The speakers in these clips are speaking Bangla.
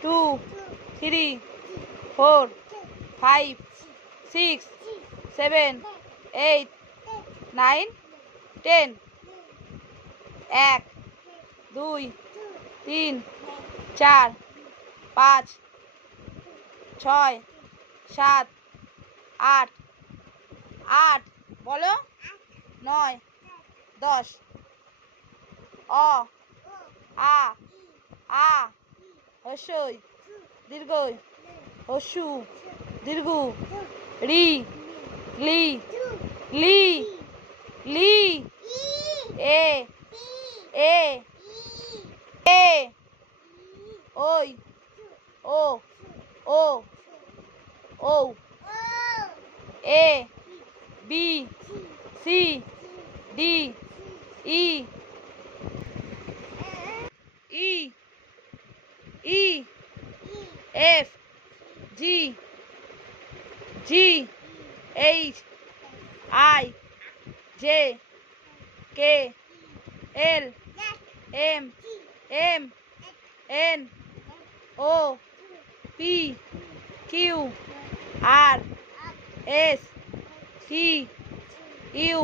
2 3 4 5 6 7 8 9 10 1 2 3 4 5 6 7 8 8 বলো 9 10 অ আ আ হস্যই দীর্ঘই হস্যু দীর্ঘ রি লি লি লি এ এ এ ওই O O O A B C D E E E F G G H I J K L M M N O P Q R S T U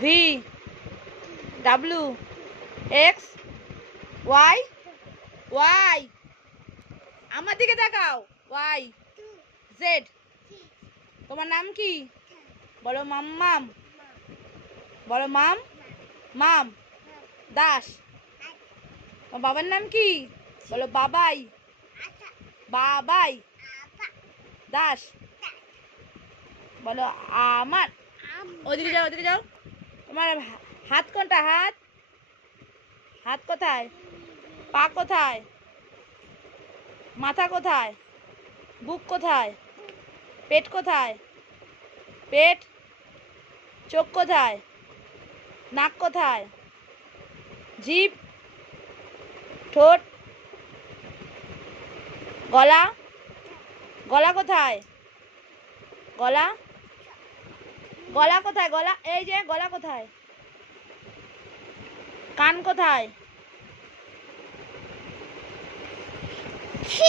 V W X Y Y আমার দিকে তাকাও ওয়াই জেড তোমার নাম কি বলো মাম্মাম বলো মাম মাম দাস তোমার বাবার নাম কি বলো বাবাই বাবাই দাস বলো আমার ওদিকে যাও ওদিকে যাও তোমার হাত কোনটা হাত হাত কোথায় পা কোথায় মাথা কোথায় বুক কোথায় পেট কোথায় পেট চোখ কোথায় নাক কোথায় জিভ ঠোঁট গলা গলা কোথায় গলা গলা কোথায় গলা এই যে গলা কোথায় কান কোথায়